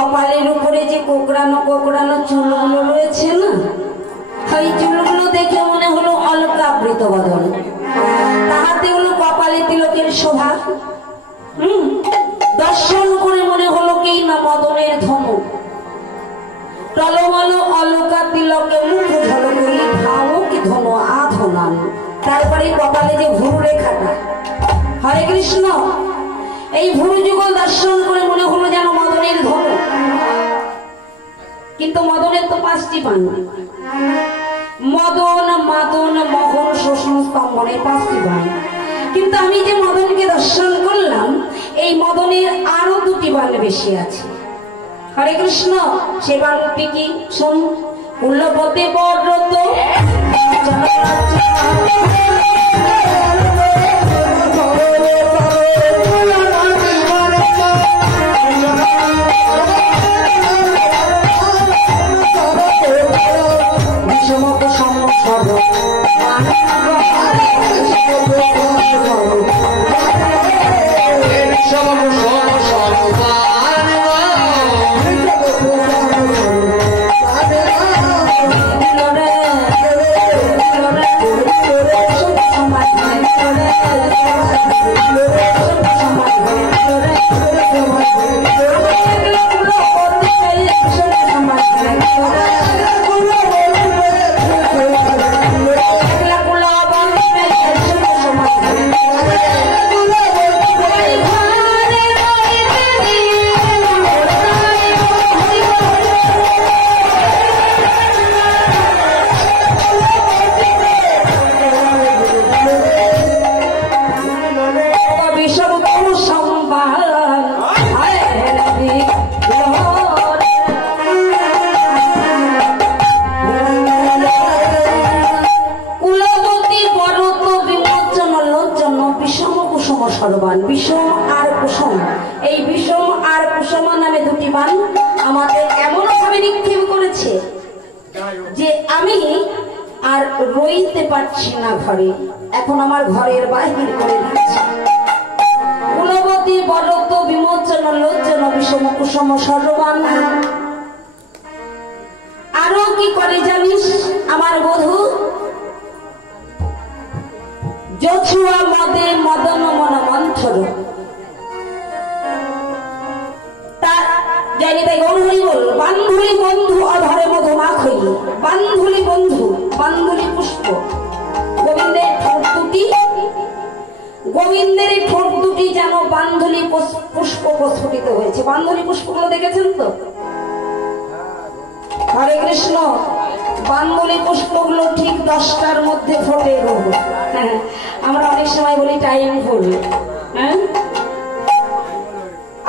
কপালের উপরে যে কোকড়ানো কোকড়ানো চুলগুলো রয়েছে না, ওই চুলগুলো দেখে মনে হলো অলকাবৃত বদন, তাহাতে হলো কপালে তিলকের শোভা। দর্শন করে মনে হলো কি না মদনের ধনু, টলমল অলকা তিলকে মুখ ঝলকই ভাবো কি ধনু আধনান। তারপরে কপালে যে ভুরু রেখাটা, হরে কৃষ্ণ, এই ভুরু যুগল দর্শন করে মনে হলো যেন মদনের ধনু। কিন্তু মদনের তো 5টি বাণ, মদন মাদন মোহন শোষণ স্তম্ভনের 5টি বাণ। কিন্তু আমি যে মদনকে দর্শন করলাম, এই মদনের আরো 2টি বাণ বেশি আছে। হরে কৃষ্ণ, সে বাণটি কি শোন। উল্লপতে বরত বিষম আর কুসুম, এই বিষম আর কুসুম নামে 2টি বাণ আমাদের এমন ভাবে নিক্ষেপ করেছে যে আমি আর রইতে পারছি না ঘরে, এখন আমার ঘরের বাহির করে দিচ্ছে। কুলবতী বরত বিমোচন লোচন বিষম কুসুম সর্ববান। আরো কি করে জানিস আমার বধূ? যছুয়া মদে মদন মন মন্থর, তার জানি তাই গৌরী বল বান্ধুলি বন্ধু অধরে মধু মাখই। বান্ধুলি বন্ধু, বান্ধুলি পুষ্প, গোবিন্দের ঠোঁট দুটি, গোবিন্দের ঠোঁট দুটি যেন বান্ধুলি পুষ্প প্রস্ফুটিত হয়েছে। বান্ধুলি পুষ্পগুলো দেখেছেন তো? হরে কৃষ্ণ, বান্ধুলি পুষ্পগুলো ঠিক 10টার মধ্যে ফোটে। হ্যাঁ, আমরা অনেক সময় বলি টাইম ফুল, হ্যাঁ,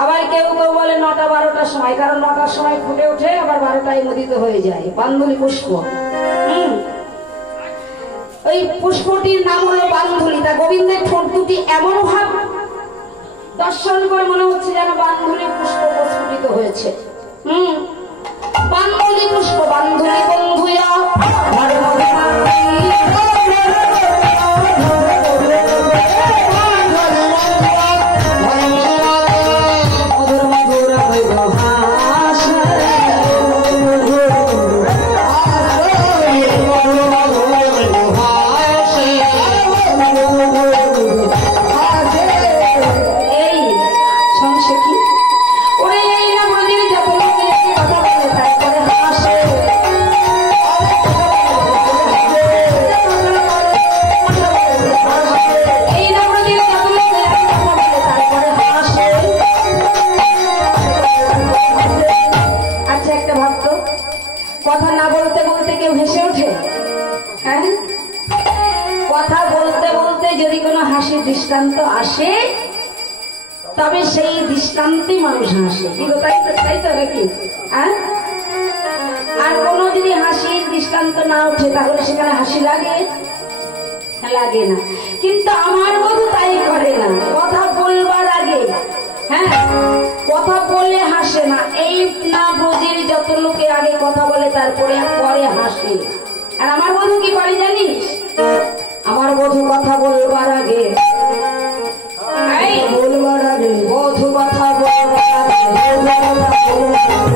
আবার কেউ কেউ বলে 9টা 12টার সময়, কারণ 9টার সময় ফুটে ওঠে, আবার 12টায় মোদিত হয়ে যায় বান্ধুলি পুষ্প। ওই পুষ্পটির নাম হলো বান্ধুলি। তা গোবিন্দের ঠোঁট দুটি এমন ভাব দর্শন করে মনে হচ্ছে যেন বান্ধুলি পুষ্প প্রস্ফুটিত হয়েছে। বান্ধুলি পুষ্প, বান্ধুলি বন্ধুয়া দৃষ্টান্ত আসে, তবে সেই দৃষ্টান্তে মানুষ হাসে। তাই তো নাকি? আর কোনো যদি হাসির দৃষ্টান্ত না ওঠে তাহলে সেখানে হাসি লাগে? লাগে না। কিন্তু আমার বধূ তাই করে না, কথা বলবার আগে, হ্যাঁ, কথা বলে হাসে না। এই না ব্রজের যত লোকে আগে কথা বলে তারপরে পরে হাসে। আর আমার বধূ কি করে জানিস? আমার বধূ কথা বলবার আগে, বধূ কথা বলবার আগে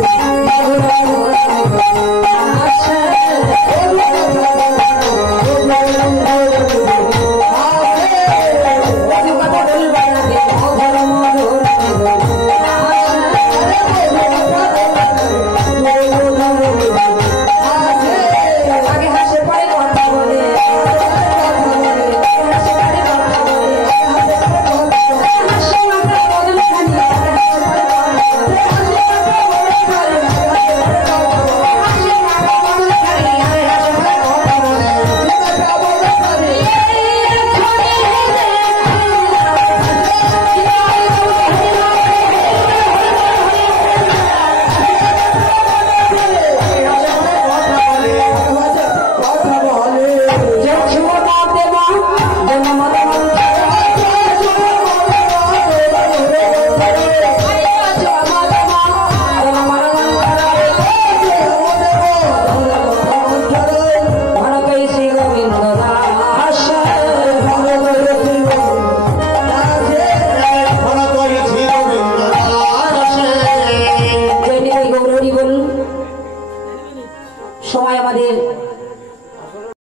সময় আমাদের